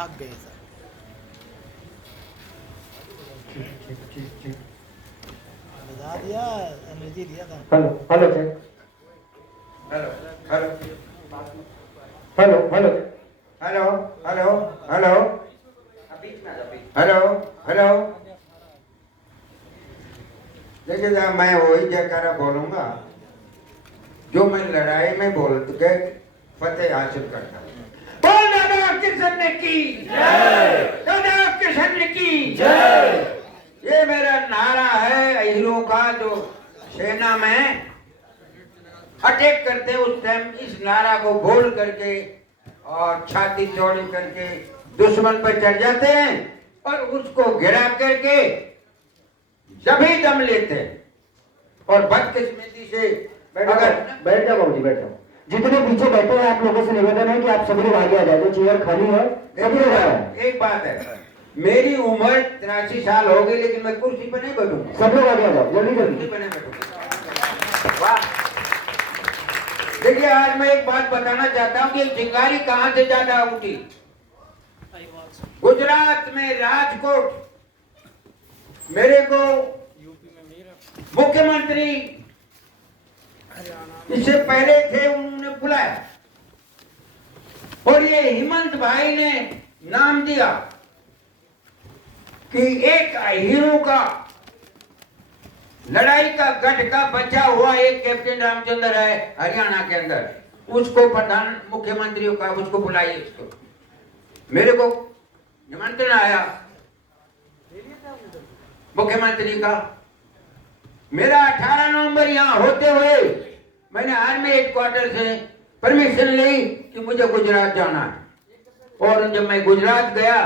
भाग गए सर। बता दिया, एनर्जी दिया था। Hello hello check, hello hello hello hello hello hello hello hello hello. देखिए साहब, मैं वही जयकारा बोलूंगा जो मैं लड़ाई में बोल के फतेह हासिल करता हूँ। बोल दादा किशन की जय, दादा किशन की जय। ये मेरा नारा है अहिरों का, जो सेना में अटैक करते हैं उस टाइम इस नारा को बोल करके और छाती चौड़ी करके दुश्मन पर चढ़ जाते हैं और उसको गिरा करके जब ही दम लेते हैं। और बदकिस्मती से अगर बैठ जाओ बाबूजी, बैठ जाओ। जितने पीछे बैठे हैं आप लोगों से निवेदन है कि आप सभी लोग आगे आ जाए, जो चेयर खाली है सभी लोग आ जाए। एक बात है, मेरी उम्र 83 साल हो गई लेकिन मैं कुर्सी पर नहीं बैठूंगा। सब लोग आगे आ जाओ, जल्दी कुर्सी जल्दी। पर नहीं बैठूंगा। वाह, देखिए आज मैं एक बात बताना चाहता हूँ कि चिंगारी कहाँ से ज्यादा उठी। गुजरात में राजकोट, मेरे को मुख्यमंत्री इससे पहले थे, उन्होंने बुलाया और ये हेमंत भाई ने नाम दिया कि एक हीरो का लड़ाई का गढ़ का बचा हुआ एक कैप्टन रामचंद्र है हरियाणा के अंदर, उसको प्रधान मुख्यमंत्रियों का उसको बुलाइए। इसको मेरे को निमंत्रण आया मुख्यमंत्री का। मेरा 18 नवंबर यहाँ होते हुए मैंने आर्मी हेडक्वार्टर से परमिशन ली कि मुझे गुजरात जाना है। और जब मैं गुजरात गया,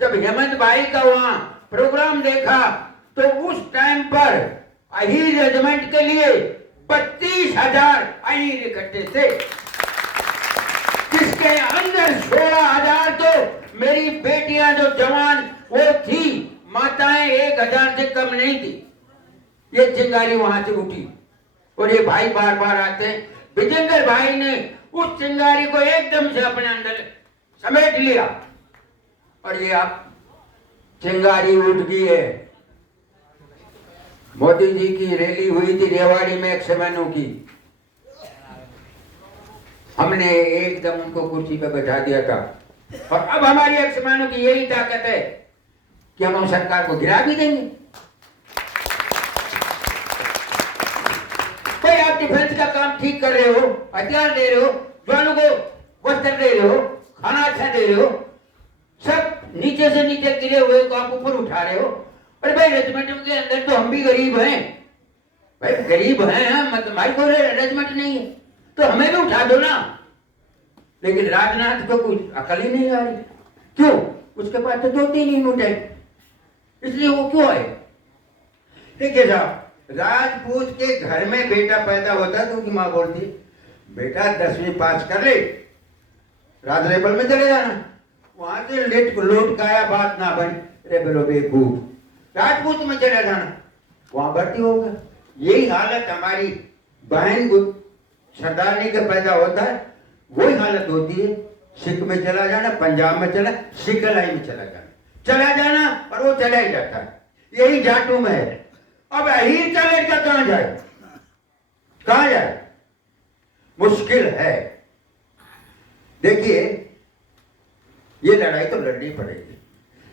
जब हेमंत भाई का वहां प्रोग्राम देखा तो उस टाइम पर अहीर रेजिमेंट के लिए 32,000 अहीर इकट्ठे थे, जिसके अंदर 16,000 तो मेरी बेटियां जो जवान वो थी, माताएं 1,000 से कम नहीं थी। ये चिंगारी वहां से उठी और ये भाई बार बार आते हैं। विजेंद्र भाई ने उस चिंगारी को एकदम से अपने अंदर समेट लिया और ये आप चिंगारी उठ गई है। मोदी जी की रैली हुई थी रेवाड़ी में 100 महीनों की, हमने एकदम उनको कुर्सी पर बैठा दिया था। और अब हमारी 100 महीनों की यही ताकत है कि हम सरकार को गिरा भी देंगे। कोई आप डिफेंस का काम ठीक कर रहे हो, हथियार दे रहे हो, जवानों को वस्त्र दे रहे हो, खाना अच्छा दे रहे हो, सब नीचे से नीचे गिरे हुए को आप ऊपर उठा रहे हो। अरे भाई रेजिमेंट के अंदर तो हम भी गरीब हैं, भाई गरीब हैं हम, मतलब हमारी कोई रेजिमेंट नहीं है तो हमें भी उठा दो ना। लेकिन राजनाथ को कुछ अकल ही नहीं आ रही। क्यों? उसके पास तो 2-3 यूनिट है, इसलिए वो क्यों आए। देखिए साहब, राजपूत के घर में बेटा पैदा होता है तो उनकी माँ बोलती बेटा 10वीं पास कर ले, राज लेवल में चले जाना, वहां से लेट लोट काया बात ना बनी, अरे बोलो बेवकूफ, राजपूत में चले जाना, वहां भर्ती होगा। यही हालत हमारी बहन को सरदारनी के पैदा होता है, वही हालत होती है। सिख में चला जाना, पंजाब में चला, सिखलाई में चला जाना और वो चला ही जाता है। यही जाटों में है। अब अहीर का लड़का कहां जाए, कहां जाए, मुश्किल है। देखिए ये लड़ाई तो लड़नी पड़ेगी,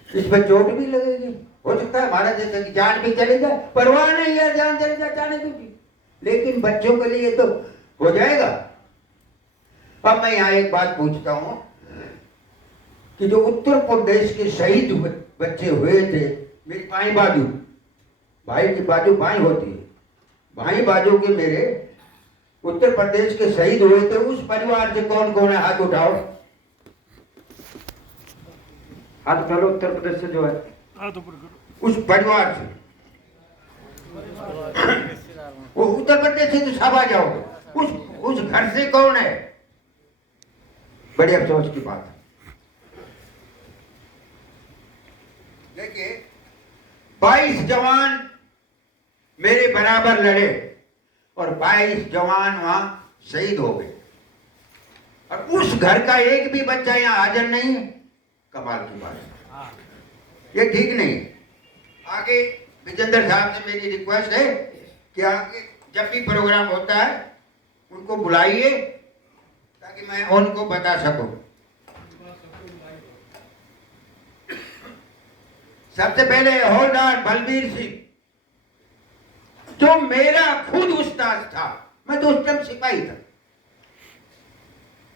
इस पर चोट भी लगेगी, हो सकता है हमारा जैसे की जान भी चली जाए, परवाह नहीं है, जान चली जाए जाने दीजिए, लेकिन बच्चों के लिए तो हो जाएगा। अब मैं यहाँ एक बात पूछता हूं कि जो उत्तर प्रदेश के शहीद बच्चे हुए थे, मेरी बाई बाजू, भाई की बाजू बाई होती है, भाई बाजू के मेरे उत्तर प्रदेश के शहीद हुए थे, उस परिवार से कौन कौन है, हाथ उठाओ। हाथ उठा लो, उत्तर प्रदेश से जो है उस परिवार से, वो उत्तर प्रदेश से तो सब आ जाओगे, उस घर से कौन है। बड़ी अफसोस की बात है। देखिए 22 जवान मेरे बराबर लड़े और 22 जवान वहां शहीद हो गए, और उस घर का एक भी बच्चा यहाँ हाजिर नहीं है। कमाल की बात है। हाँ ये ठीक नहीं। आगे विजेंद्र साहब से मेरी रिक्वेस्ट है कि आगे जब भी प्रोग्राम होता है उनको बुलाइए ताकि मैं उनको बता सकूं। सबसे पहले हौलदार बलबीर सिंह, जो मेरा खुद उस्ताद था, मैं तो उस टाइम सिपाही था।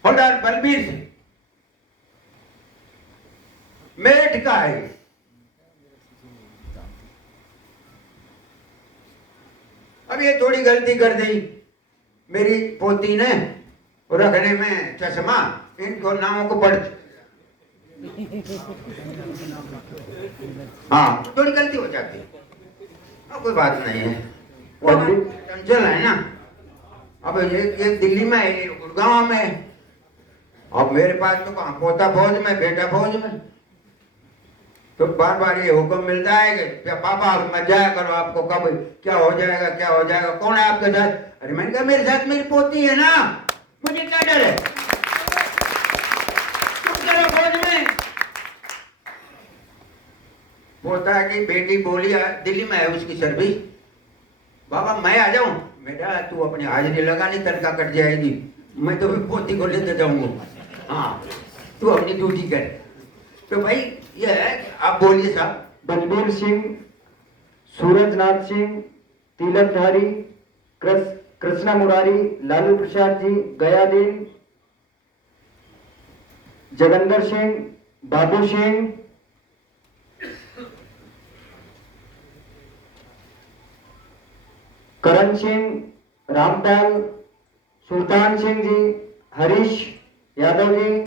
हौलदार बलबीर सिंह मेरठ का है। अब ये थोड़ी गलती कर दी मेरी पोती ने रखने में चश्मा, इनको नामों को पढ़, हाँ थोड़ी गलती हो जाती है। अब कोई बात नहीं है, वो चंचल है ना। अब ये दिल्ली में है, गुड़गांव में है। अब मेरे पास तो कहाँ, पोता फौज में, बेटा फौज में, तो बार बार ये हुक्म मिलता है कि पापा मत जाया करो, आपको कब क्या हो जाएगा, क्या हो जाएगा, कौन है आपके साथ? अरे मैंने कहा मेरे साथ मेरी पोती है ना, मुझे क्या डर है, तुम करो फौज में। पोता की बेटी बोली दिल्ली में है उसकी सर्विस, बाबा मैं आ जाऊं? बेटा तू अपनी हाजिरी लगा, नहीं तनख्वाह कट जाएगी, मैं तो फिर पोती को लेते जाऊंगा। हाँ तू अपनी ड्यूटी कर। तो भाई ये है, आप बोलिए साहब। बलबीर सिंह, सूरजनाथ सिंह, तिलकधारी, कृष्णा मुरारी, लालू प्रसाद जी, गयादीन, जगंदर सिंह, बाबू सिंह, करण सिंह, रामपाल, सुल्तान सिंह जी, हरीश यादव जी,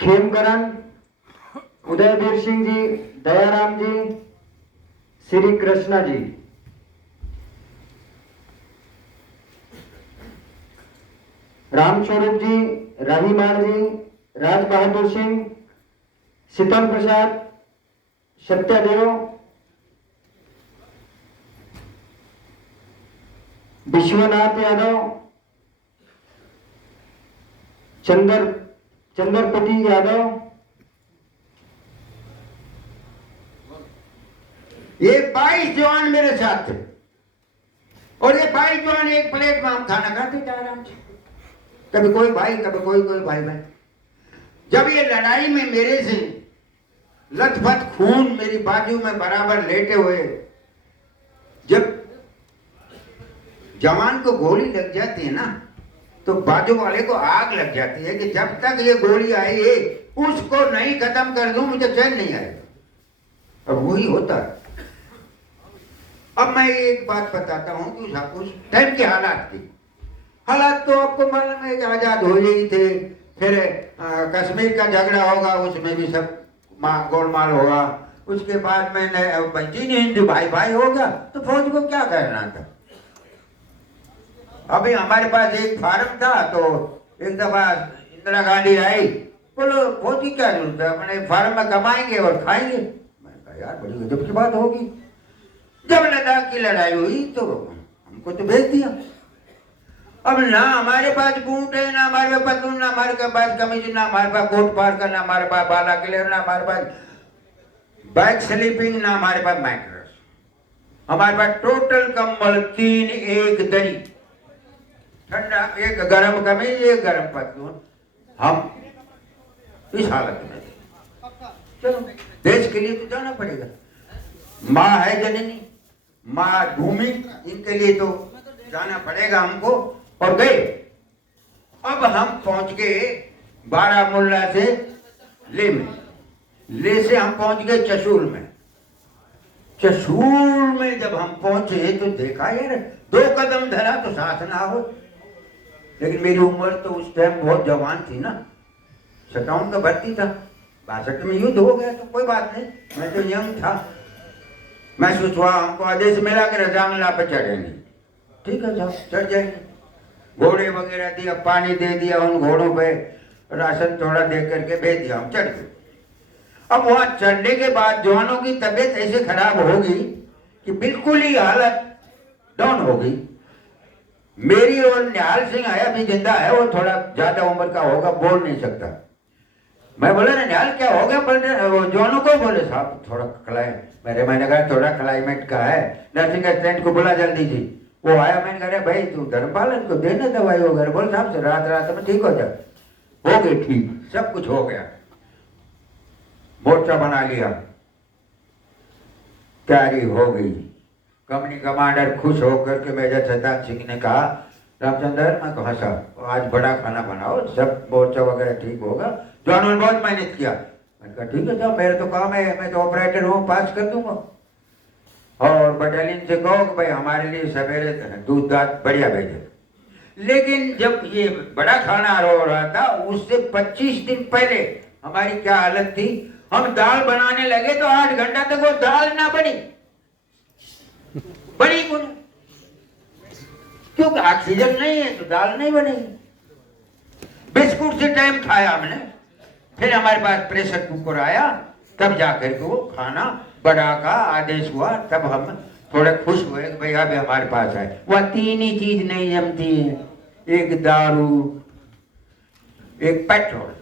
खेमकरण, उदयवीर सिंह जी, दयाराम जी, श्री कृष्णा जी। रामस्वरूप जी, राहीमाल जी, राज बहादुर सिंह, शीतल प्रसाद, सत्यदेव, विश्वनाथ यादव, चंद्रपति यादव, ये 22 जवान मेरे साथ थे और ये 22 जवान एक प्लेट में हम खाना खाते थे आराम से, कभी कोई भाई, कभी कोई भाई भाई। जब ये लड़ाई में मेरे से लथपथ खून मेरी बाजू में बराबर लेटे हुए, जब जवान को गोली लग जाती है ना तो बाजू वाले को आग लग जाती है कि जब तक ये गोली आई है उसको नहीं खत्म कर दूं मुझे चैन नहीं आएगा। और वही होता है। अब मैं एक बात बताता हूं कि उस टाइम के हालात तो आपको मालूम है कि आजाद हो ही थे, फिर कश्मीर का झगड़ा होगा, उसमें भी सब गोलमाल होगा, उसके बाद में चीनी हिंदू भाई भाई होगा, तो फौज को क्या करना था। अभी हमारे पास एक फार्म था, तो एक दफा इंदिरा गांधी आई, बोलो फौज की क्या जरूरत है, अपने फार्म में कमाएंगे और खाएंगे। मैंने कहा यार बड़ी गजब की बात होगी। जब लद्दाख की लड़ाई हुई तो हमको तो भेज दिया। अब ना हमारे पास बूट है, ना हमारे पास पतलून, ना हमारे पास कमीज, ना हमारे पास कोट पार का, ना हमारे पास बाला किले, ना हमारे पास बैक स्लीपिंग, ना हमारे पास मैट्रेस। हमारे पास टोटल कंबल 3, एक दरी, ठंडा, एक गरम कमीज, एक गरम पतलून। हम इस हालत में चलो देश के लिए तो जाना पड़ेगा। माँ है जननी, माँ भूमि, इनके लिए तो जाना पड़ेगा हमको। और गए। अब हम पहुंच गए बारामूला से ले में, ले से हम पहुंच गए चसूल में। चसूल में जब हम पहुंचे तो देखा यार 2 कदम धरा तो सांस ना हो। लेकिन मेरी उम्र तो उस टाइम बहुत जवान थी ना, 57 का भर्ती था, 62 में युद्ध हो गया तो कोई बात नहीं, मैं तो यंग था। मैं सोचा हमको आदेश मिला कि रजामला पे चढ़ेंगे, ठीक है साहब चढ़ जाएंगे। घोड़े वगैरह दिया, पानी दे दिया उन घोड़ों पे, राशन थोड़ा दे करके भेज दिया, हम चढ़ गए। अब वहां चढ़ने के बाद जवानों की तबीयत ऐसे खराब होगी कि बिल्कुल ही हालत डाउन हो गई। मेरी और निहाल सिंह है, अभी जिंदा है, वो थोड़ा ज्यादा उम्र का होगा, बोल नहीं सकता। मैं बोला ना निहाल क्या हो गया पलटन, वो जॉनू को बोले साहब थोड़ा मैंने कहा थोड़ा क्लाइमेट का है, नर्सिंग असिस्टेंट को बोला जल्दी जी। वो आया, मैंने कहा भाई तू धर्मपाल को देने दवाई वगैरह, बोल साहब से रात में ठीक हो जाए। हो गई ठीक, सब कुछ हो गया, मोर्चा बना लिया, तैयारी हो गई। कंपनी कमांडर खुश होकर के मेजर शैतान सिंह ने कहा रामचंद्र, मैं कहा साहब आज बड़ा खाना बनाओ, सब मोर्चा वगैरह ठीक होगा। जॉनू ने बहुत मेहनत किया। मैंने कहा ठीक है साहब, मेरा तो काम है, मैं तो ऑपरेटर हूँ, पास कर दूंगा। और बटालियन से कहो कि भाई हमारे लिए सवेरे दूध दाद बढ़िया भेजे। लेकिन जब ये बड़ा खाना हो रहा था, उससे 25 दिन पहले हमारी क्या हालत थी, हम दाल बनाने लगे तो 8 घंटा तक वो दाल ना बनी कौन, क्योंकि ऑक्सीजन नहीं है तो दाल नहीं बनेगी। बिस्कुट से टाइम खाया हमने, फिर हमारे पास प्रेशर कुकर आया, तब जाकर के वो खाना बड़ा का आदेश हुआ, तब हम थोड़े खुश हुए कि भाई अभी हमारे पास है। वह 3 ही चीज नहीं जमती है, एक दारू, एक पेट्रोल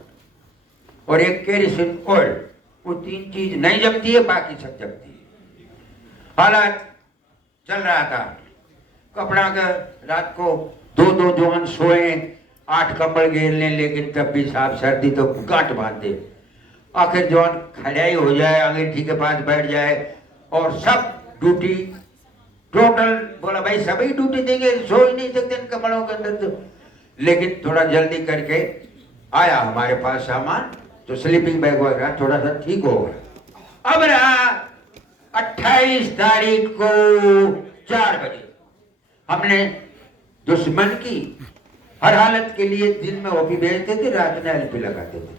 और एक केरोसिन ऑयल। वो 3 चीज नहीं जमती है, बाकी सब जमती है। हालात चल रहा था, कपड़ा का रात को 2-2 जवान सोए, 8 कंबल घेर लें, लेकिन तब भी साहब सर्दी तो गांठ बांधे। आखिर जवान खड़ाई हो जाए, अंगीठी के पास बैठ जाए और सब ड्यूटी टोटल बोला भाई सभी ड्यूटी देंगे, सो ही नहीं सकते इन कमरों के अंदर तो। लेकिन थोड़ा जल्दी करके आया हमारे पास सामान, तो स्लीपिंग बैग वगैरह थोड़ा सा ठीक हो गया। अब रहा 28 तारीख को 4 बजे हमने दुश्मन की हर हालत के लिए दिन में ओपी भेजते थे, रात में एलपी लगाते थे।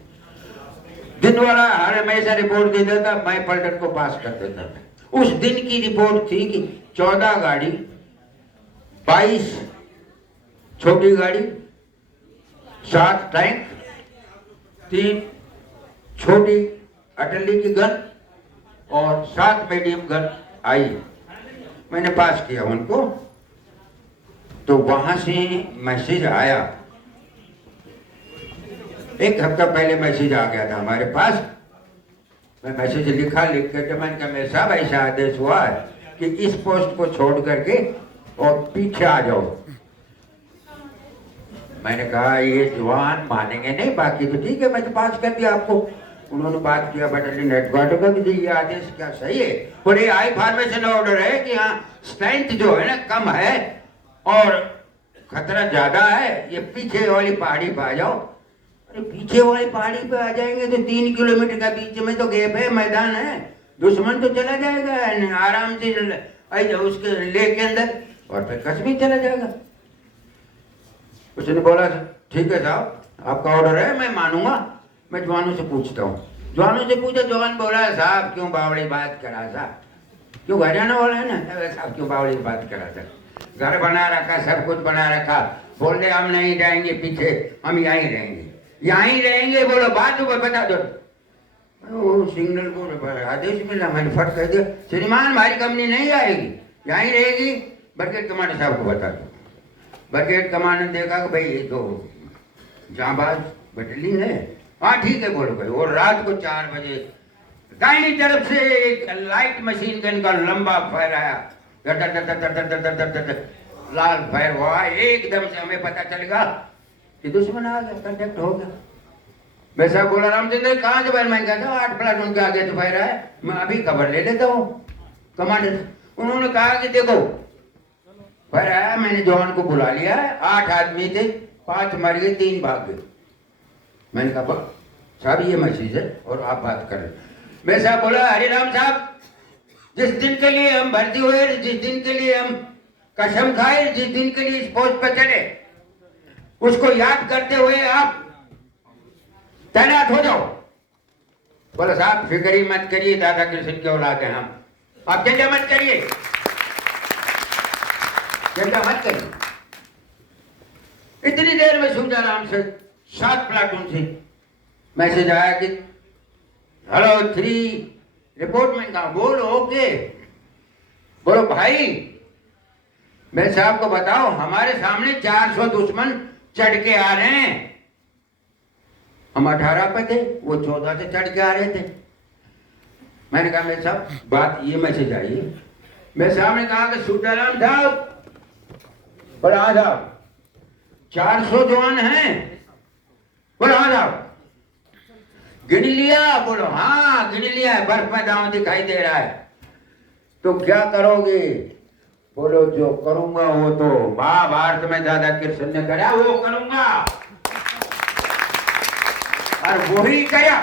दिन वाला हर हमेशा रिपोर्ट देता था, मैं पलटन को पास कर देता था। उस दिन की रिपोर्ट थी कि 14 गाड़ी, 22 छोटी गाड़ी, 7 टैंक, 3 छोटी अटली की गन और 7 मीडियम गन आई। मैंने पास किया उनको। तो वहां से मैसेज आया, 1 हफ्ता पहले मैसेज आ गया था हमारे पास। मैं मैसेज लिखा, लिख करके मैंने कहा मेरे साहब ऐसा आदेश हुआ है कि इस पोस्ट को छोड़ करके और पीछे आ जाओ। मैंने कहा ये जवान मानेंगे नहीं, बाकी तो ठीक है, मैं तो पास कर दिया आपको। उन्होंने बात किया बटालियन हेडक्वार्टर का कि ये आदेश क्या सही है? और ये आई फॉर्मेशन ऑर्डर है कि हाँ स्ट्रेंथ जो है ना कम है और खतरा ज्यादा है, ये पीछे वाली पहाड़ी पे आ जाओ। अरे पीछे वाली पहाड़ी पे आ जाएंगे तो 3 किलोमीटर का बीच में तो गैप है, मैदान है, दुश्मन तो चला जाएगा आराम से उसके लेके अंदर और फिर कश्मीर चला जाएगा। उसने बोला ठीक है साहब आपका ऑर्डर है, मैं मानूंगा। मैं जवानों से पूछता हूँ। जवानों से पूछा, जवान बोला साहब क्यों बावड़ी बात करा साहब, क्यों हरियाणा वाला है ना साहब, क्यों बावड़ी बात करा था, घर बना रखा, सब कुछ बना रखा, बोल रहे हम नहीं जाएंगे पीछे, हम यहीं रहेंगे, यहीं रहेंगे। बोलो बात बता दो। वो सिग्नल को आदेश मिला, मैंने फट कह दिया श्रीमान हमारी कंपनी नहीं आएगी, यहीं रहेगी, ब्रिगेड कमांडर साहब को बता दो। ब्रिगेड कमांडर ने देखा कि भाई ये तो जांबाज बटालियन है, हाँ ठीक है बोलो भाई। और रात को 4 बजे दाहिनी तरफ से एक लाइट मशीन गन का लंबा फायर आया, लाल फायर हुआ, एकदम से हमें पता चलेगा कि दुश्मन आ गया, कंटेक्ट हो गया। मैं साहब बोला रामचंद्र कहाँ से फायर? मैं कहता हूँ 8 प्लाटून के आगे से फायर है, मैं अभी खबर ले लेता हूँ कमांडर। उन्होंने कहा कि देखो फायर आया, मैंने जवान को बुला लिया है, 8 आदमी थे, 5 मर गए, 3 भाग गए। मैंने कहा साहब ये मैसेज है और आप बात कर रहे। मैं साहब बोला हरिराम साहब जिस दिन के लिए हम भर्ती हुए, जिस दिन के लिए हम कसम खाए, जिस दिन के लिए इस पोस्ट पर चढ़े, उसको याद करते हुए आप तैनात हो जाओ। बोला साहब फिक्र ही मत करिए, दादा कृष्ण के औलाद हैं हम, आप चिंता मत करिए, चिंता मत करिए। इतनी देर में सूझा आराम से 7 प्लाटून से मैसेज आया कि हेलो 3 रिपोर्ट में कहा बोलो ओके। बोलो भाई मैं साहब को बताओ हमारे सामने 400 दुश्मन चढ़ के आ रहे हैं, हम 18 पे थे, वो 14 से चढ़ के आ रहे थे। मैंने कहा मेरे साहब बात ये मैसेज आई है। मेरे साहब ने कहा कि सुल्तान साहब बोला हाँ साहब 400 जवान हैं। बोला हाँ साहब गिन लिया? बोलो हाँ गिन लिया है, बर्फ में दांव दिखाई दे रहा है। तो क्या करोगे? बोलो जो करूंगा वो तो महाभारत में दादा कृष्ण ने करा वो करूंगा, और वही करा।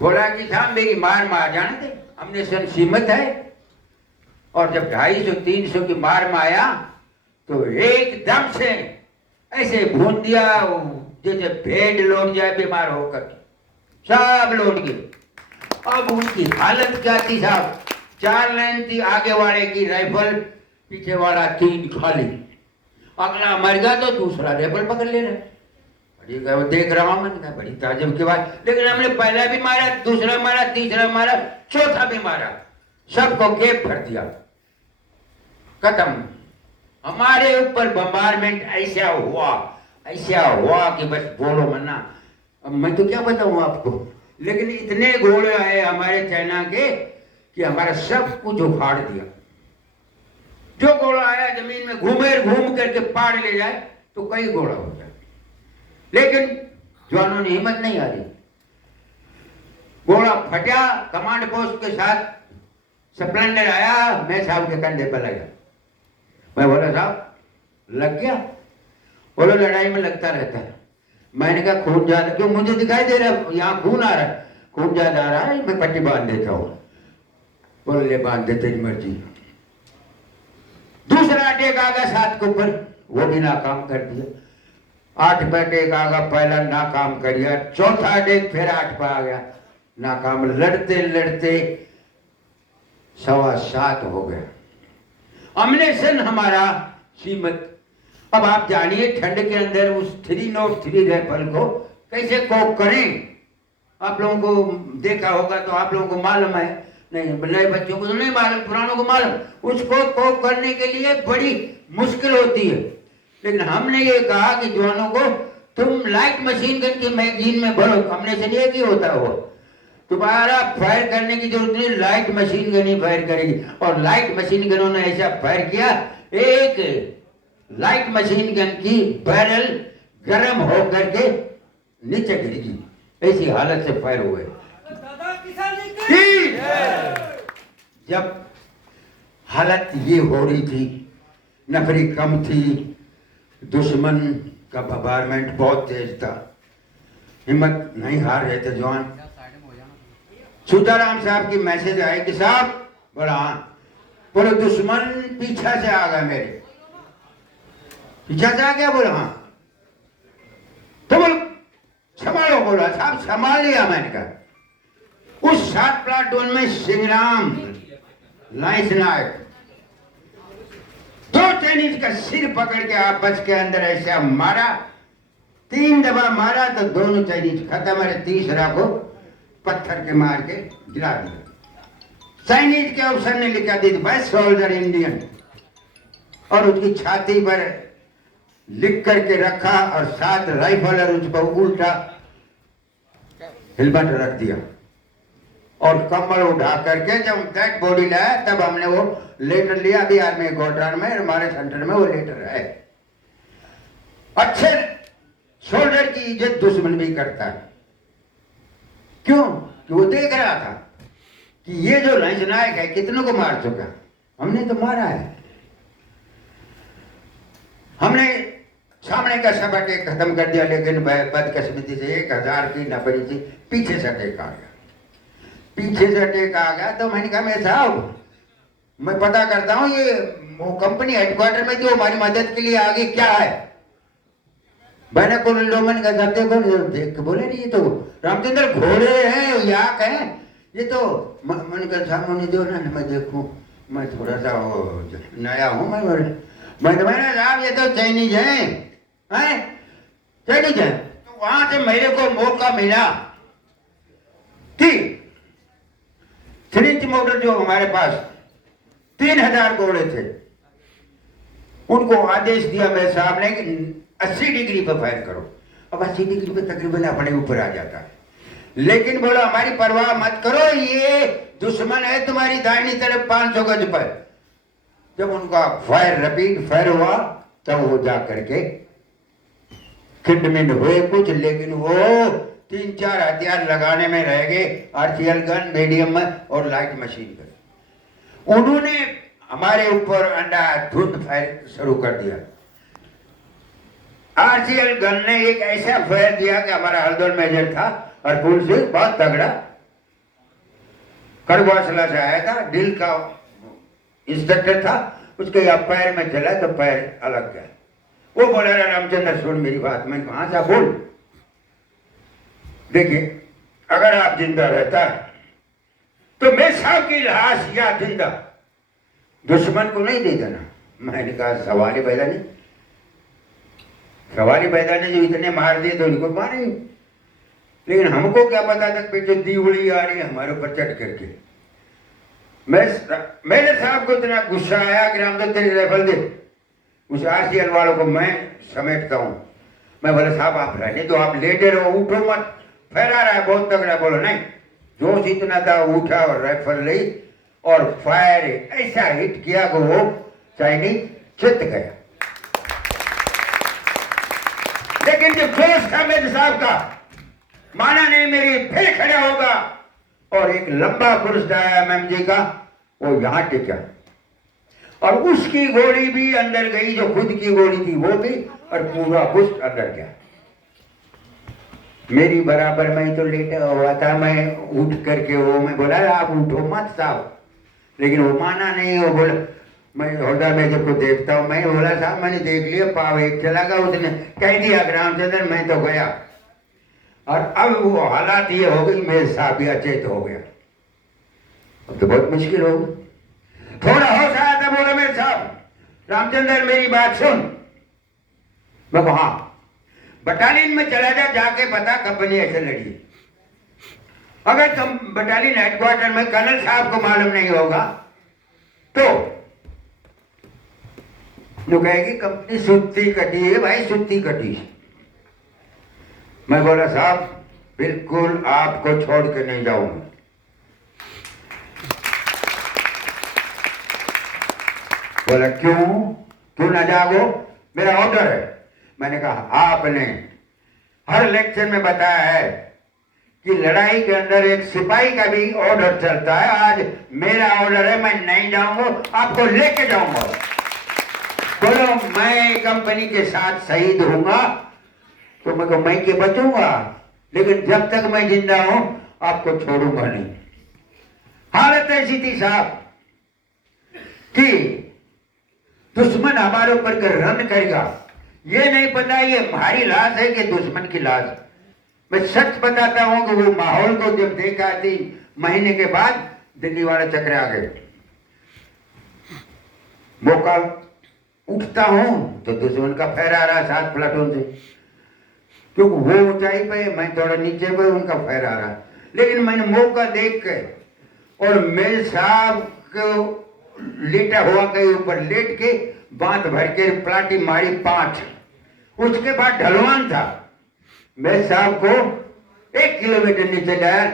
बोला कि साहब मेरी मार मार जाने दे, हमने सन सीमित है। और जब 250-300 की मार में आया तो एकदम से ऐसे भून दिया जैसे भेड़ लौट जाए बीमार होकर, सब लौट गए। अब उनकी हालत क्या थी साहब? 4 लाइन थी, आगे वाले की राइफल, पीछे वाला 3 खाली। अगला मर गया तो दूसरा राइफल पकड़ ले रहा है। देख रहा हूं, मैंने कहा बड़ी ताज्जुब की बात। लेकिन हमने पहला भी मारा, दूसरा मारा, तीसरा मारा, चौथा भी मारा, सबको गैप भर दिया, खत्म। हमारे ऊपर बम्बारमेंट ऐसा हुआ कि बस बोलो मन्ना। अब मैं तो क्या बताऊं आपको, लेकिन इतने घोड़े आए हमारे चाइना के कि हमारा सब कुछ उखाड़ दिया। जो घोड़ा आया जमीन में घूम करके पाड़ ले जाए तो कई घोड़ा हो जाए, लेकिन जवानों ने हिम्मत नहीं हारी। घोड़ा फटा, कमांड पोस्ट के साथ स्प्लेंडर आया, मैं साहब के कंधे पर लगा। मैं बोला साहब लग गया? बोलो लड़ाई में लगता रहता है। मैंने कहा खून ज्यादा क्यों? मुझे दिखाई दे रहा है यहाँ खून आ रहा है। खून ज्यादा आ रहा है, मैं पट्टी बांध देता हूँ। बोले ले बांध दे, तेरी मर्जी। दूसरा अटैक आ गया 7 के ऊपर, वो भी नाकाम कर दिया। 8 पे अटैक आ गया, पहला नाकाम कर दिया। चौथा अटैक फिर 8 पे आ गया, नाकाम। लड़ते लड़ते 7:15 हो गया। अम्युनिशन हमारा सीमित। अब आप जानिए ठंड के अंदर उस 303 राइफल को कैसे कोप करें। आप लोगों को देखा होगा तो आप लोगों को मालूम है, नहीं नए बच्चों को तो नहीं मालूम, पुरानों को मालूम। उसको कोप करने के लिए बड़ी मुश्किल होती है। लेकिन हमने ये कहा कि जवानों को तुम लाइट मशीन गन की मैगजीन में भरो। हमने से एक ही होता है वो, तुम्हारा फायर करने की जरूरत नहीं, लाइट मशीन गन ही फायर करेगी। और लाइट मशीन गनों ने ऐसा फायर किया, एक लाइट मशीन गन की बैरल गर्म होकर के नीचे गिरेगी, ऐसी हालत से फायर हुए। जब हालत ये हो रही थी, नफरी कम थी, दुश्मन का बम्बारमेंट बहुत तेज था, हिम्मत नहीं हार रहे थे जवान। सीताराम साहब की मैसेज आई कि साहब बोला हाँ। बोले दुश्मन पीछा से आ गया, मेरे पीछा से आ गया। बोला हाँ। तो बोल संभालो। बोला साहब संभाल लिया। मैंने कहा उस 7 प्लाटून में सिंहराम, लाइस नायक, 2 चाइनीज का सिर पकड़ के आपस के अंदर ऐसा मारा, 3 दफा मारा तो दोनों चाइनीज खत्म। अरे तीसरा को पत्थर के मार के गिरा दिया। चाइनीज के अफसर ने लिखा दी बेस्ट सोल्जर इंडियन, और उसकी छाती पर लिख करके रखा, और 7 राइफल और उस पर उल्टा हेलमेट रख दिया, और कम्बल उठा करके जब डेड बॉडी लाया तब हमने वो लेटर लिया। अभी आर्मी क्वार्टर में हमारे सेंटर में वो लेटर है। अच्छे सोल्जर की इज्जत दुश्मन भी करता है। क्यों? कि वो देख रहा था कि ये जो नायक है कितनों को मार चुका, हमने तो मारा है। हमने सामने का सब अटैक खत्म कर दिया, लेकिन बदकिस्मती से 1000 की नफरी थी, पीछे से अटैक आ गया। पीछे से अटैक आ गया तो मैंने कहा मैं साहब मैं पता करता हूँ ये वो कंपनी हेडक्वार्टर में जो हमारी मदद के लिए आ गई क्या है। मैंने कोलडोमन का सब देखो, देख के बोले नहीं ये तो रामचंद्र घोड़े हैं, याक हैं ये तो। मैंने कहा सामने दो ना, मैं देखूं, मैं थोड़ा सा नया हूँ। मैंने साहब ये तो चाइनीज हैं, चाइनीज है। तो वहां से मेरे को मौका मिला कि 3 मोटर जो हमारे पास 3000 घोड़े थे, उनको आदेश दिया मेरे साहब ने कि 80 डिग्री पर फायर करो। अब 80 डिग्री पे तकरीबन अपने ऊपर आ जाता है। लेकिन बोला हमारी परवाह मत करो, ये दुश्मन है तुम्हारी दाहिनी तरफ 500 गज पर। जब उनका फायर रपीड फायर हुआ तब वो जा करके खिंडमिंड हुए कुछ, लेकिन वो 3-4 हथियार लगाने में रह गए, आर्टिलरी गन, मीडियम और लाइट मशीन गन। उन्होंने हमारे ऊपर अंधाधुंध फायर शुरू कर दिया। आरसीएल गन ने एक ऐसा फायर दिया कि हमारा हल्दोर मेजर था हरपुल से, बहुत तगड़ा खरगोसला से आया था, दिल का इंस्पेक्टर था, उसके या पैर में चला तो पैर अलग गया। वो बोला रामचंद्र सुन मेरी बात, मैं कहां सा बोल। देखिए अगर आप जिंदा रहता तो मैं साहब की लाश या जिंदा दुश्मन को नहीं दे देना। मैंने कहा सवाल ही पैदा नहीं, सवाल ही पैदा नहीं, जो इतने मार दिए तो उनको मारे। लेकिन हमको क्या पता था कि जो दीवड़ी आ रही है हमारे ऊपर चढ़ करके। मेरे साहब को इतना गुस्सा आया कि रामचंद्र तेरी राइफल दे। उस आरसीएल वालों को मैं समेटता हूं। मैं बोला साहब आप रहने तो, आप लेटे रहो, उठो मत, फहरा रहा है बहुत तगड़ा। बोलो नहीं, जोश इतना था, उठा और राइफल ली और फायर ऐसा हिट किया कि वो चाइनीज चित गया। लेकिन जो जोश था मेरे साहब का, माना नहीं मेरी, फिर खड़ा होगा और एक लंबा पुरुष आया एमएमजी का, वो यहां टिका और उसकी गोली भी अंदर गई, जो खुद की गोली थी वो भी, और पूरा पुष्ट अंदर गया। मेरी बराबर में तो लेटा हुआ था, मैं उठ करके वो मैं बोला आप उठो मत साहब, लेकिन वो माना नहीं। वो बोला मैं होल्डर मेजर को देखता हूँ। मैं बोला साहब मैंने देख लिया, पाव एक चला गया, उसने कह दिया रामचंद्र मैं तो गया। और अब वो हालात ये हो गई, मेरे साहब भी अचेत हो गया। अब तो बहुत मुश्किल हो गई। थोड़ा होश आया था, बोला मेरे साहब रामचंद्र मेरी बात सुन। मैं हाँ, बटालियन में चला जा, जाके पता कंपनी ऐसे लड़ी। अगर तुम बटालियन हेडक्वार्टर में कर्नल साहब को मालूम नहीं होगा तो जो कहेगी कंपनी सुत्ती कटी है भाई, सुत्ती कटी। मैं बोला साहब बिल्कुल आपको छोड़ के नहीं जाऊंगा। बोला क्यों, क्यों ना जागो, मेरा ऑर्डर है। मैंने कहा आपने हर लेक्चर में बताया है कि लड़ाई के अंदर एक सिपाही का भी ऑर्डर चलता है। आज मेरा ऑर्डर है, मैं नहीं जाऊंगा, आपको लेके जाऊंगा। बोलो मैं कंपनी के साथ शहीद होऊंगा तो मैं के बचूंगा, लेकिन जब तक मैं जिंदा हूं आपको छोड़ूंगा नहीं। हालत ऐसी थी साहब कि दुश्मन हमारे ऊपर कर रन करेगा, ये नहीं पता ये हमारी लाश है कि दुश्मन की लाश। मैं सच बताता हूं कि वो माहौल को जब देखा 3 महीने के बाद दिल्ली वाले चक्कर आ गए। मौका उठता हूं तो दुश्मन का फैर आ रहा 7 प्लाटून से, क्योंकि वो ऊंचाई पे मैं थोड़ा नीचे पे, उनका फैर आ रहा। लेकिन मैंने मौका देख के और मेरे साहब को लेटा हुआ के ऊपर लेट के बांध भर के प्लाटी मारी 5। उसके बाद ढलवान था। मैं साहब को 1 किलोमीटर नीचे गया,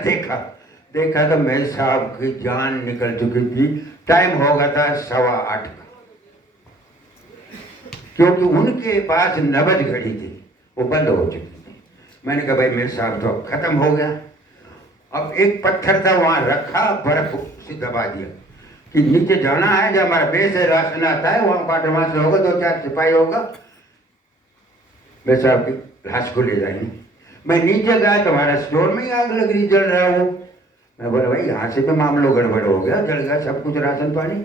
देखा तो मेरे साहब की जान निकल चुकी थी। टाइम हो गया था 8:15 का, क्योंकि उनके पास नबज घड़ी थी, वो बंद हो चुकी थी। मैंने कहा भाई मेरे साहब तो खत्म हो गया। अब एक पत्थर था वहां रखा, बर्फ से दबा दिया कि नीचे जाना है, जब हमारा बेस है राशन आता है वहां क्वार्टर मास्टर होगा, 2-4 सिपाही होगा, मेरे साहब की लाश को ले जाएंगे। मैं नीचे गया तो हमारा स्टोर में ही आग लग रही, जल रहा वो। मैं बोला भाई यहाँ से तो मामला गड़बड़ हो गया, जल गया सब कुछ, राशन पानी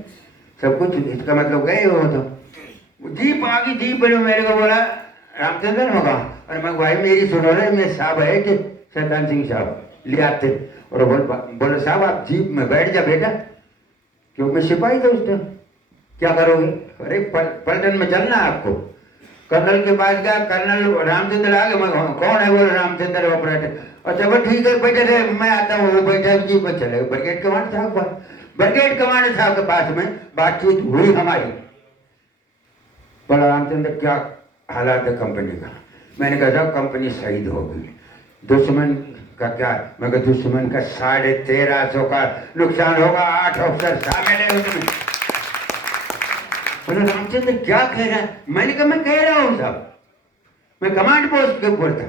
सब कुछ, इसका मतलब गए हो तो। जीप आ गई, जीप बड़े मेरे को बोला रामचंद्र होगा, और मैं भाई मेरी सुनो रहे, मेरे साहब है कि शैतान सिंह साहब ले आते, और बोले साहब आप जीप में बैठ जा बेटा, क्यों मैं सिपाही था उस टाइम, क्या करोगे। अरे पलटन में चलना आपको। कर्नल के पास गया, कर्नल रामचंद्र आ गए। मैं कौन है, बोले रामचंद्र ऑपरेटर। अच्छा वो ठीक है बैठे थे, मैं आता हूँ। वो बैठा जीप में चले ब्रिगेड कमांडर साहब पर, ब्रिगेड कमांडर साहब के पास में बातचीत हुई हमारी। बोला रामचंद्र क्या हालात है कंपनी का। मैंने कहा साहब कंपनी शहीद होगी। दुश्मन का क्या, मैं कहा दुश्मन का 1350 का नुकसान होगा, 8 अफसर शामिल है उसमें। बोले रामचंद्र क्या कह रहा है? मैंने कहा मैं कह रहा हूं साहब, मैं कमांड पोस्ट के ऊपर था।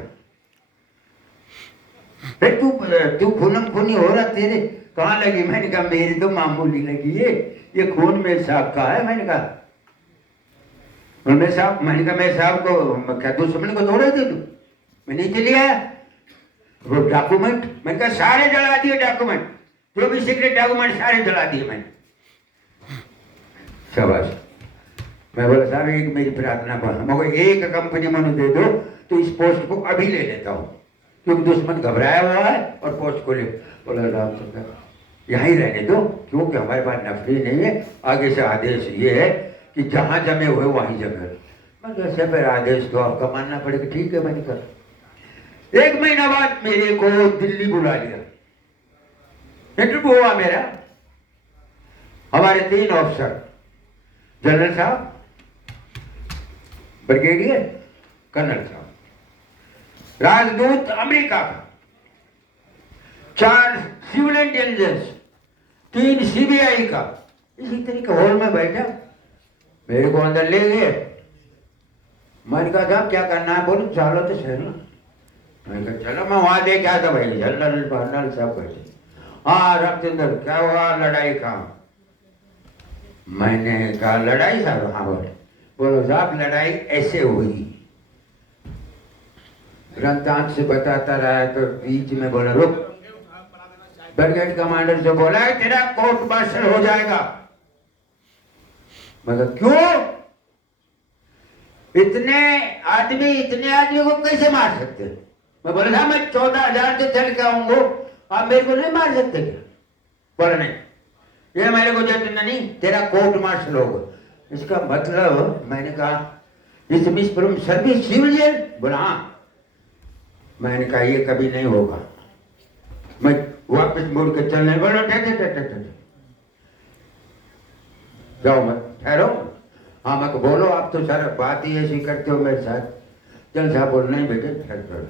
तू खूनम खूनी हो रहा, तेरे कहाँ लगी? मैंने कहा मेरी तो मामूली लगी है, ये खून मेरे साहब का है। मैंने कहा मैं साहब, मैंने कहा मैं साहब को क्या दुश्मन को तोड़े थे तू? मैं नीचे ले आया वो डॉक्यूमेंट, मैंने कहा सारे जला दिए डॉक्यूमेंट, जो भी सीक्रेट डॉक्यूमेंट सारे जला दिए मैंने। शाबाश। मैं बोला साहब एक मेरी प्रार्थना पर मगर एक कंपनी मैंने दे दो तो इस पोस्ट को अभी ले लेता हूँ, क्योंकि दुश्मन घबराया हुआ है और पोस्ट को ले। बोला रामचंद्र यहीं रहने दो, क्योंकि हमारे पास नफरी नहीं है, आगे से आदेश ये है कि जहां जमे हुए वहीं जमे। मैं जैसे फिर आदेश तो आपका मानना पड़ेगा, ठीक है मैंने कहा। 1 महीना बाद मेरे को दिल्ली बुला लिया, इंटरव्यू हुआ मेरा। हमारे 3 अफसर, जनरल साहब, ब्रिगेडियर, कर्नल साहब, राजदूत अमेरिका का, 4 सिविल इंटेलिजेंस, 3 सीबीआई का। इसी तरीके हॉल में बैठा, मेरे को अंदर ले गए। मैंने कहा साहब क्या करना है? बोलो चलो तो सही ना। मैंने कहा चलो, मैं वहां देख आया था भाई, जनरल कर्नल सब बैठे। हाँ रामचंद्र क्या हुआ, लड़ाई कहाँ? मैंने कहा लड़ाई साहब? हाँ बोलो साहब लड़ाई ऐसे हुई। ग्रंथ आंख से बताता रहा तो बीच में बोला रुक। ब्रिगेड कमांडर से बोला है तेरा कोर्ट मार्शल हो जाएगा। मतलब क्यों? इतने आदमी को कैसे मार सकते? मैं बोला था मैं 14,000 से चल के आऊंगा, आप मेरे को नहीं मार सकते क्या? बोला नहीं, ये मेरे को जतना नहीं, तेरा कोर्ट मार्शल होगा। इसका मतलब मैंने कहा इस फ्रॉम सर्विस सिविल जेल? बोला हाँ। मैंने कहा ये कभी नहीं होगा। मैं वापस मुड़ के चलने बोला जाओ मत, ठहरो। हाँ मैं बोलो आप तो सर बात ही ऐसी करते हो मेरे साथ। चल साहब बोल नहीं बेटे ठहर,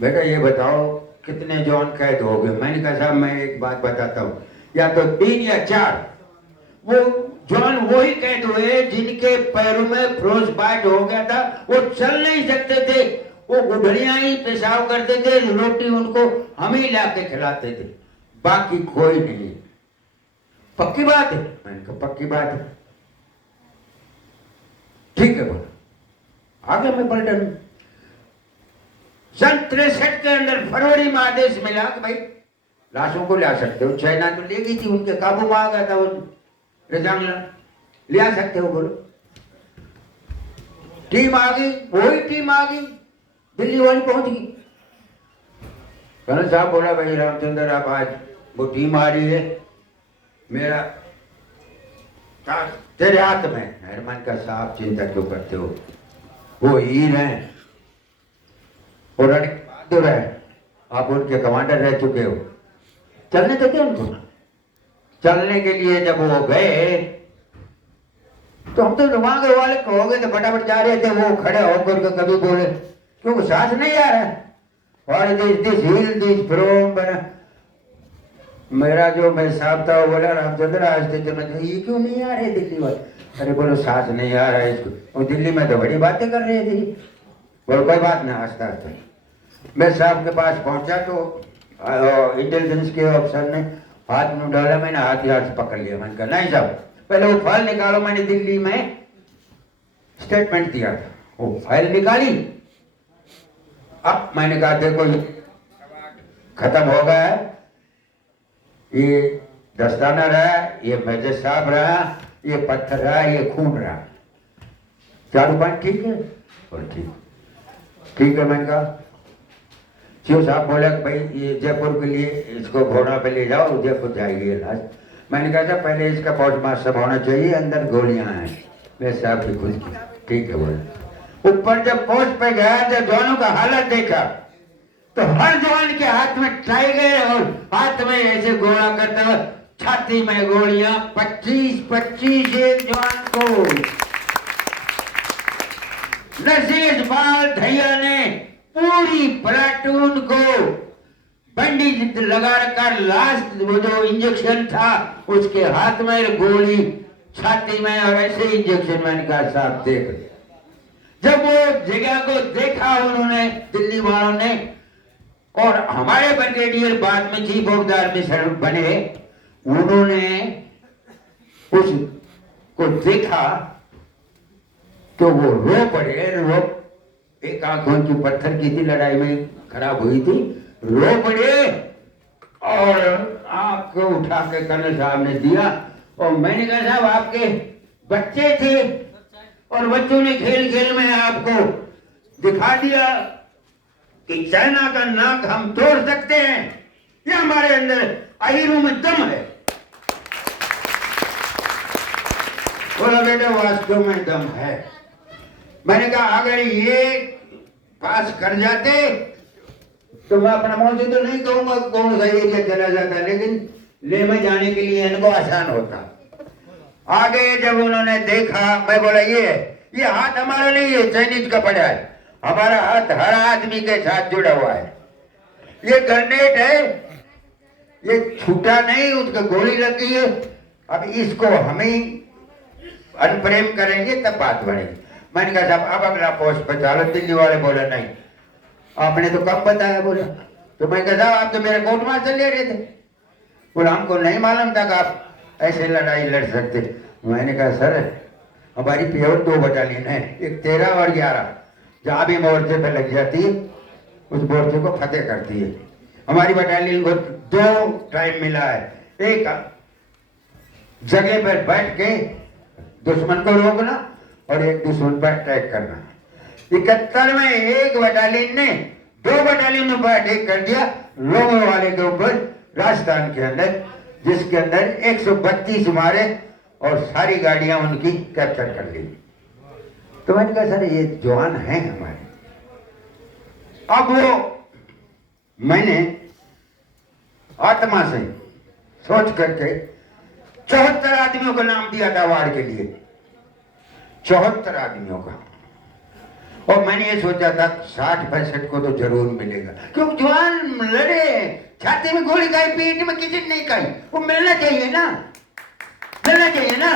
बेटा ये बताओ कितने जवान कैद हो गए? मैंने कहा साहब मैं एक बात बताता हूँ, या तो 3 या 4। वो जवान वही कैद हुए जिनके पैरों में फ्रोज बाइट हो गया था, वो चल नहीं सकते थे, वो गुठलियां ही पेशाब करते थे, रोटी उनको हम ही ला के खिलाते थे, बाकी कोई नहीं। पक्की बात है? मैंने कहा पक्की बात है। ठीक है बोला। आगे मैं पलटन। सन 63 के अंदर फरवरी में आदेश मिला कि भाई लाशों को ला सकते हो। चाइना तो ले गई थी, उनके काबू में आ गया था वो रजांगला, ले आ सकते हो बोलो। टीम आ गई, वही टीम आ गई, दिल्ली वाली पहुंच गई। कर्नल साहब बोला भाई रामचंद्र आप आज वो टीम आ रही है, मेरा तेरे हाथ में। मेहरबान का साहब चिंता क्यों करते हो, वो हीर हैं और बहादुर है, आप उनके कमांडर रह चुके हो, चलने तो क्या उनको। चलने के लिए जब वो गए तो हम तो वहां के वाले हो गए तो फटाफट जा रहे थे, वो खड़े होकर के कभी बोले क्योंकि सांस नहीं आ रहा है। और दिस हिल दिस फ्रॉम बना मेरा जो मेरे साहब था वो बोला रामचंद्र आज तो ये क्यों नहीं आ रहे दिल्ली वाले? अरे बोलो सांस नहीं आ रहा है इसको, और दिल्ली में तो बड़ी बातें कर रहे थे। बोलो कोई बात ना, आस्ता आस्ता। मैं साहब के पास पहुंचा तो इंटेलिजेंस के अफसर ने हाथ में डाला, मैंने हाथ से पकड़ लिया। मैंने कहा नहीं साहब पहले वो फाइल निकालो। मैंने दिल्ली में स्टेटमेंट दिया था, वो फाइल निकाली। अब मैंने कहा देखो खत्म हो गया है, ये दस्ताना रहा, ये मेजर साहब रहा, ये पत्थर रहा, ये खून रहा, 4-5 ठीक है? और ठीक है। मैंने कहा शिव साहब बोला भाई ये जयपुर के लिए इसको घोड़ा पे ले जाओ, जयपुर जाएगी ये लाश। मैंने कहा था पहले इसका पोस्टमास्टर होना चाहिए, अंदर गोलियां हैं। मेरे साहब की खुद की ठीक है बोले। ऊपर जब पोस्ट पे गया जब जवानों का हालत देखा तो हर जवान के हाथ में टाइगर और हाथ में ऐसे गोला करता हुआ छाती में गोलियां, 25 एक जवान को। नरसिंह पाल धैया ने पूरी प्लाटून को बंडी लगा कर लास्ट वो जो इंजेक्शन था उसके हाथ में गोली छाती में और ऐसे इंजेक्शन मैंने कहा साहब देख लिया। जब वो जगह को देखा उन्होंने दिल्ली वालों ने और हमारे ब्रिगेडियर बाद में चीफ ऑफ द आर्मी बने, उन्होंने उसको देखा तो वो रो पड़े। एक आंख उनकी पत्थर की थी, लड़ाई में खराब हुई थी, रो पड़े और आंख को उठा के कर्नल साहब ने दिया। और मैंने कहा साहब आपके बच्चे थे और बच्चों ने खेल खेल में आपको दिखा दिया कि चाइना का नाक हम तोड़ सकते हैं, ये हमारे अंदर अहिरों में दम है। बोला बेटा वास्तव में दम है। मैंने कहा अगर ये पास कर जाते तो मैं अपना मुंह से तो नहीं कहूंगा कौन सा एरिया चला जाता, लेकिन ले में जाने के लिए इनको आसान होता। आगे जब उन्होंने देखा, मैं बोला ये हाथ हमारा नहीं है, चाइनीज का पड़ा है, हमारा हाथ हर आदमी के साथ जुड़ा हुआ है। ये ग्रेनेड है, ये छूटा नहीं, उसको गोली लग गई है। अब इसको हम ही अनप्रेम करेंगे तब बात बढ़ेगी। मैंने कहा साहब अब अगला पोस्ट पर चालो। दिल्ली वाले बोले नहीं आपने तो कब बताया। बोला तो मैं कहा साहब आप तो मेरे कोर्ट मार्शल ले रहे थे। बोला हमको नहीं मालूम था कि आप ऐसे लड़ाई लड़ सकते। मैंने कहा सर हमारी प्योर 2 बटालियन है, एक 13 और 11, जहाँ भी मोर्चे पे लग जाती है उस मोर्चे को फतेह करती है। हमारी बटालियन को 2 टाइम मिला है, एक जगह पर बैठ के दुश्मन को रोकना और एक दुश्मन पर अटैक करना। 71 में एक बटालियन ने 2 बटालियनों पर अटैक कर दिया लोगों वाले के ऊपर राजस्थान के अंदर, जिसके अंदर 132 मारे और सारी गाड़ियां उनकी कैप्चर कर ली। तो मैंने कहा सर ये जवान हैं हमारे। अब वो मैंने आत्मा से सोच करके 74 आदमियों का नाम दिया था अवार्ड के लिए, 74 आदमियों का। और मैंने ये सोचा था 60-65 को तो जरूर मिलेगा, क्योंकि जवान लड़े, छाती में गोली खाई, पेट में किसी नहीं खाई, वो मिलना चाहिए ना, मिलना चाहिए ना।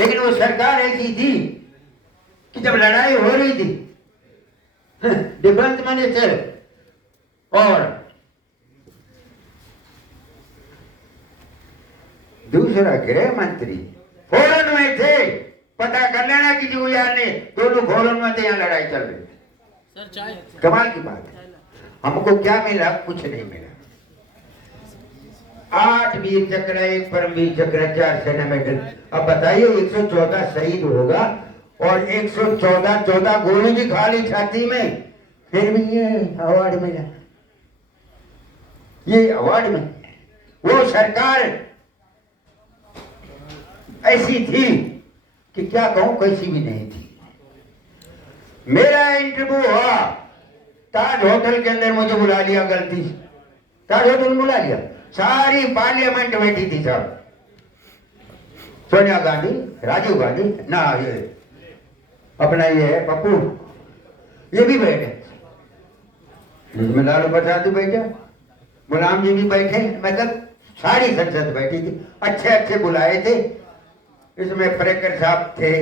लेकिन वो सरकार ऐसी थी कि जब लड़ाई हो रही थी डिफेंस मिनिस्टर और दूसरा गृह मंत्री फौरन में थे, पता कर लेना कि जो यार ने दोनों फौरन में थे, यहाँ लड़ाई चल रही थी। कमाल की बात है। हमको क्या मिला? कुछ नहीं मिला। 8 वीर चक्र, 1 परमवीर चक्र, 4 सेना मेडल। अब बताइए 114 शहीद होगा और 114 गोली की खाली छाती में, फिर भी ये अवार्ड मिला। ये अवार्ड में वो सरकार ऐसी थी कि क्या कहूं, कैसी भी नहीं थी। मेरा इंटरव्यू हुआ ताज होटल के अंदर, मुझे बुला लिया गलती से, ताज होटल बुला लिया, सारी पार्लियामेंट बैठी थी सब, सोनिया गांधी, राजीव गांधी, ना ये अपना ये है पप्पू, ये भी बैठे, इसमें लालू प्रसाद भी बैठे, गुलाम जी भी बैठे, मतलब सारी संसद बैठी थी, अच्छे अच्छे बुलाए थे। इसमें प्रेकर साहब थे,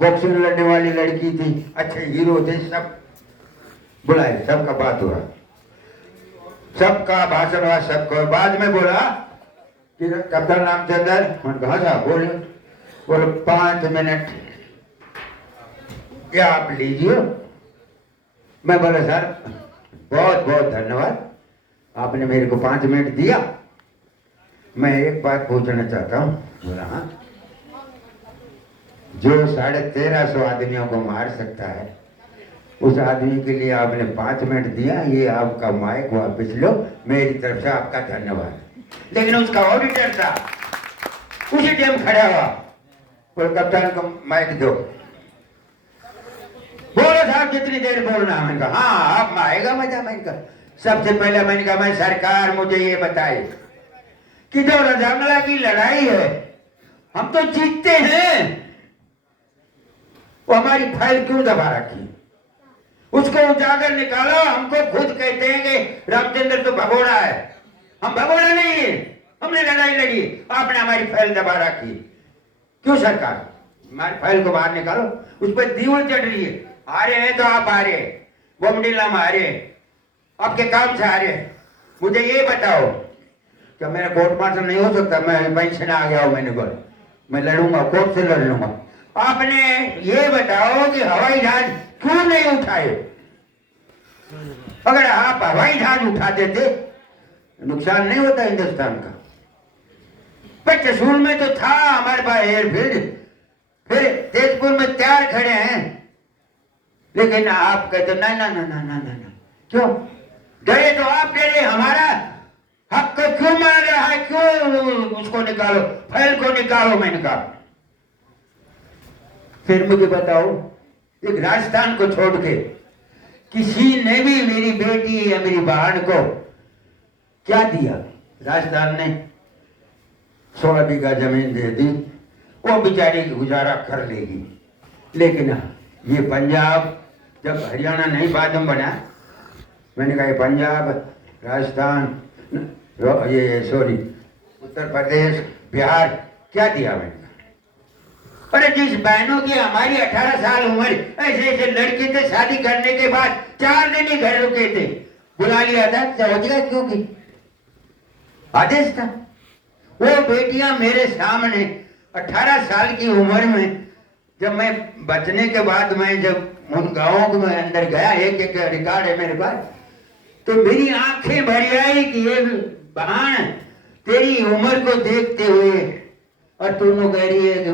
बॉक्सिंग लड़ने वाली लड़की थी, अच्छे हीरो थे, सब बुलाए, सबका बात हुआ, सबका भाषण हुआ, सबको। बाद में बोला कि कप्तान रामचंद्र, मैंने कहा साहब बोले 5 मिनट क्या आप लीजिए। मैं बोला सर बहुत बहुत धन्यवाद, आपने मेरे को 5 मिनट दिया। मैं एक बात पूछना चाहता हूँ। बोला हाँ। जो 1350 आदमियों को मार सकता है, उस आदमी के लिए आपने 5 मिनट दिया, ये आपका माइक वापस लो, मेरी तरफ से आपका धन्यवाद। लेकिन उसका ऑडिटर था, उसी टाइम खड़ा हुआ, और कप्तान को माइक दो, बोलो साहब जितनी देर बोलना। मैंने कहा हाँ अब आएगा मजा। मैंने कहा सबसे पहले मैंने कहा मैं सरकार मुझे ये बताए कि जो रजामला की लड़ाई है हम तो जीतते हैं, वो हमारी फाइल क्यों दबा रखी? उसको उजागर निकालो। हमको खुद कहते हैं कि रामचंद्र तो भगोड़ा है। हम भगोड़ा नहीं है, हमने लड़ाई लड़ी, आपने हमारी फाइल दबा रखी। क्यों सरकार? हमारी फाइल को बाहर निकालो। उस पर दीवार चढ़ रही है। आ रहे हैं तो आप आ रहे, बोमडीला में आ रहे, आपके काम से आ रहे। मुझे ये बताओ कि मेरा कोर्ट मार्शल नहीं हो सकता? मैं पेंशन आ गया हूं, मैंने बोला मैं लड़ूंगा, कोर्ट से लड़ लूंगा। आपने ये बताओ कि हवाई जहाज क्यों नहीं उठाए? अगर आप हवाई जहाज उठा देते नुकसान नहीं होता हिंदुस्तान का। पर चसूल में तो था हमारे पास एयरफील्ड, फिर तेजपुर में तैयार खड़े हैं, लेकिन आप कहते ना ना ना ना ना ना ना। क्यों गए? तो आप कह रहे हमारा हक को क्यों मार रहा है? क्यों उसको निकालो, फाइल को निकालो। मैंने कहा फिर मुझे बताओ, एक राजस्थान को छोड़ के किसी ने भी मेरी बेटी या मेरी बहन को क्या दिया? राजस्थान ने 16 बीघा जमीन दे दी, वो बेचारी गुजारा कर लेगी। लेकिन ये पंजाब, जब हरियाणा नहीं बाद में बना, मैंने कहा ये पंजाब, राजस्थान, ये सॉरी उत्तर प्रदेश, बिहार क्या दिया मैंने? अरे जिस बहनों की हमारी 18 साल उम्र, ऐसे ऐसे लड़के थे, शादी करने के बाद 4 दिन ही घर रुके थे, बुला लिया था। समझेगा क्यों की आदेश था? वो बेटियां मेरे सामने 18 साल की उम्र में, जब मैं बचने के बाद मैं जब उन गांवों में अंदर गया, एक एक रिकॉर्ड है मेरे पास, तो मेरी आंखें भर आई कि ये बहन तेरी उम्र को देखते हुए, और दोनों कह रही है कि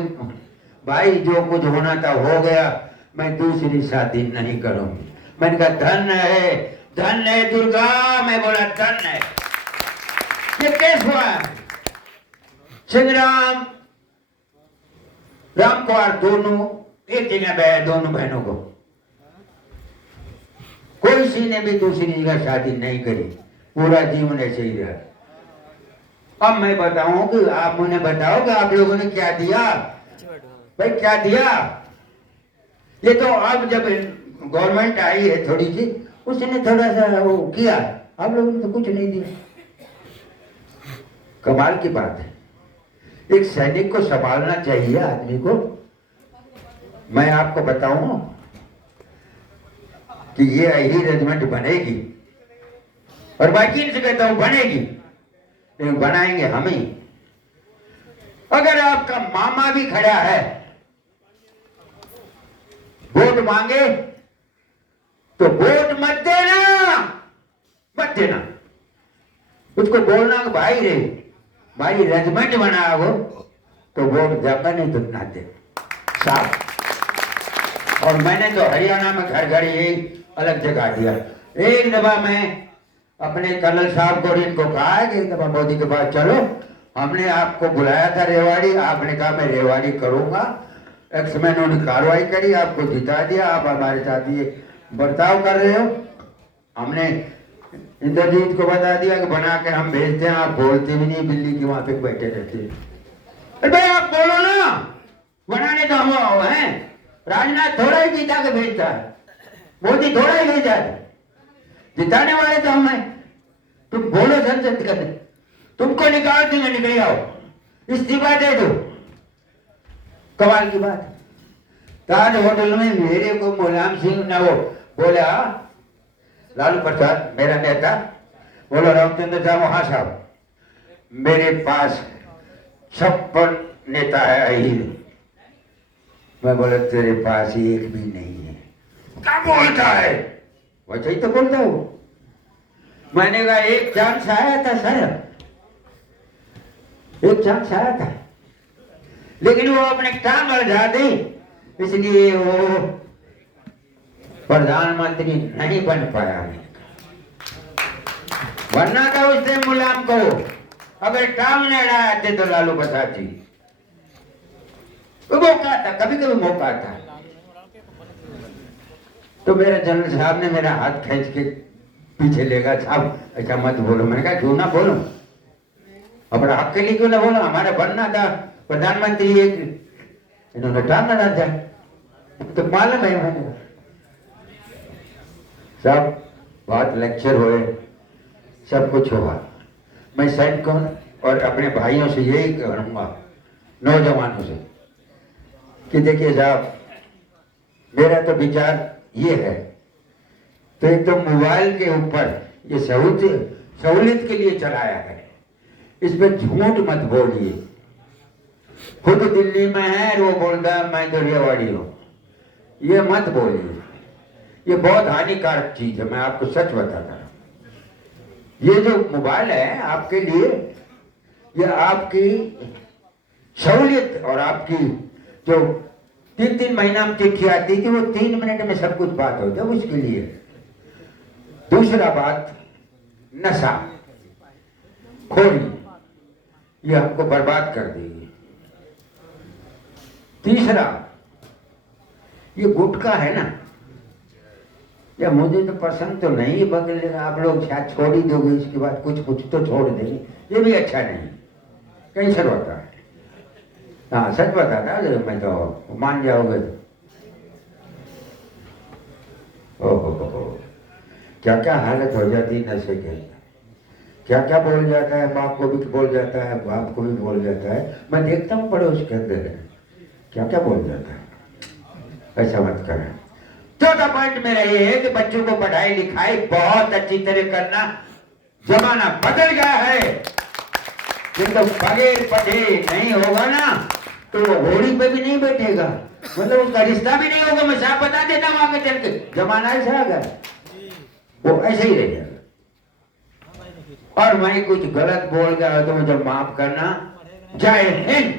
भाई जो कुछ होना था हो गया, मैं दूसरी शादी नहीं करूंगी। मैंने कहा धन है दुर्गा। मैं बोला धन है। ये केस हुआ सिंहराम राम कुमार दोनों एक जगह गए, दोनों बहनों को कोई सी ने भी दूसरी जगह शादी नहीं करी, पूरा जीवन ऐसे ही रहा। अब मैं बताऊं कि आप मुझे बताओ कि आप लोगों ने क्या दिया भाई, क्या दिया? ये तो अब जब गवर्नमेंट आई है थोड़ी सी, उसने थोड़ा सा वो किया, आप लोगों ने तो कुछ नहीं दिया। कमाल की बात है, एक सैनिक को संभालना चाहिए आदमी को। मैं आपको बताऊं कि ये ही रेजिमेंट बनेगी, और बाकी से कहता हूं बनेगी, लेकिन बनाएंगे हम ही। अगर आपका मामा भी खड़ा है, वोट मांगे तो वोट मत देना, मत देना। उसको बोलना कि भाई रेजिमेंट बना हो तो वोट ज्यादा नहीं तो ना दे साफ। और मैंने तो हरियाणा में घर घर यही अलग जगह दिया। एक दफा मैं अपने कर्नल साहब को इनको कहा है कि एक दफा मोदी के पास चलो, हमने आपको बुलाया था रेवाड़ी, आपने कहा मैं रेवाड़ी करूंगा, एक्समैन ने कार्रवाई करी, आपको जिता दिया, आप हमारे साथ ये बर्ताव कर रहे हो। हमने इंद्रजीत को बता दिया कि बना के हम भेजते हैं, आप बोलते भी नहीं, बिल्ली की वहां पे बैठे रहते हैं। अरे भाई आप बोलो ना, बनाने तो हम हैं। राजनाथ थोड़ा ही जीता के भेजता है, मोदी थोड़ा ही भेजा है, जिताने वाले तो हम हैं। तुम बोलो संसद कर, तुमको निकाल देंगे, निकल आओ, इस्तीफा दे दो। कमाल की बात, ताज होटल में मेरे को मुलायम सिंह ने वो बोला, लालू प्रसाद मेरा नेता, बोलो रामचंद्र साहब, हाँ साहब, मेरे पास 56 नेता है अहीर। मैं बोला तेरे पास एक भी नहीं है। क्या बोलता है? वैसे ही तो बोलता हूं। मैंने कहा एक चांस आया था सर, एक चांस आया था, लेकिन वो अपने टांग अड़झा दी, इसलिए वो प्रधानमंत्री नहीं बन पाया। बनना था उससे मुलायम को, अगर टांग ने अड़ाते तो लालू प्रसाद जी तो मौका था, कभी कभी मौका था। तो मेरे जनरल साहब ने मेरा हाथ खींच के पीछे लेगा, साहब ऐसा मत बोलो। मैंने कहा क्यों ना बोलो, अपना हक के लिए क्यों ना बोलो, हमारा बनना था प्रधानमंत्री, एक इन्होंने टांग अड़ा दिया। तो मालूम है मैंने सब बहुत लेक्चर हुए, सब कुछ हुआ। मैं सैनिकों और अपने भाइयों से यही कहूँगा, नौजवानों से, कि देखिए साहब, मेरा तो विचार ये है, तो एक तो मोबाइल के ऊपर ये सहूलियत के लिए चलाया है, इस पे झूठ मत बोलिए। खुद दिल्ली में है और वो बोलता है मैं दरियावाड़ी हूँ, ये मत बोलिए, ये बहुत हानिकारक चीज है। मैं आपको सच बताता हूँ, ये जो मोबाइल है आपके लिए, ये आपकी सहूलियत और आपकी जो 3-3 महीना में चिट्ठी आती थी, वो 3 मिनट में सब कुछ बात होता है उसके लिए। दूसरा बात, नशा खोरी, ये हमको बर्बाद कर देगी। तीसरा, ये गुटखा है ना, या मुझे तो पसंद तो नहीं, बगल आप लोग शायद छोड़ ही दोगे, इसके बाद कुछ कुछ तो छोड़ देंगे, ये भी अच्छा नहीं, कैंसर होता है। हाँ सच बताता, मैं तो मान जाओगे। ओहो, क्या क्या हालत हो जाती नशे के, क्या क्या बोल जाता है, बाप को भी बोल जाता है, बाप को भी बोल जाता है। मैं देखता हूँ पड़ोस के अंदर क्या क्या बोल जाता है। ऐसा मत करें। चौथा पॉइंट मेरा ये है कि बच्चों को पढ़ाई लिखाई बहुत अच्छी तरह करना। जमाना बदल गया है, तो बगैर पढ़े नहीं होगा ना, तो वो घोड़ी पे भी नहीं बैठेगा, मतलब उसका रिश्ता भी नहीं होगा। मैं साफ बता देता हूँ आगे चल के, जमाना ऐसा आ गया, वो ऐसे ही रह जाएगा। और मैं कुछ गलत बोल गया तो मुझे माफ करना। जय हिंद।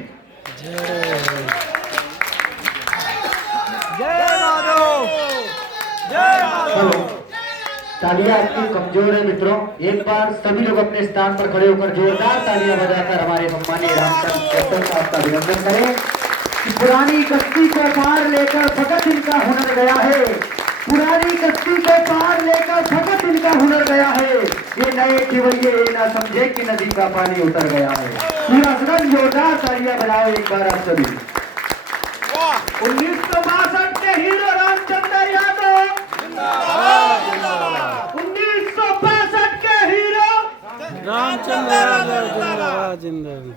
तालियां आपकी कमजोर है मित्रों, एक बार सभी लोग अपने स्थान पर खड़े होकर जोरदार तालियां बजाकर हमारे सम्मानीय रामचंद्र कैप्टन साहब का अभिनंदन करें कि पुरानी कश्ती को पार लेकर भगत इनका हुनर गया है, पुरानी कश्ती को पार लेकर भगत इनका हुनर गया है। ये नए खिवैये ये ना समझे कि नदी का पानी उतर गया है। पूरा सदन जोरदार तालियां बजाओ एक बार आप सभी। 1962 के हीरो रामचंद्र यादव, 1965 के हीरो रामचंद्र यादव जिंदाबाद जिंदाबाद।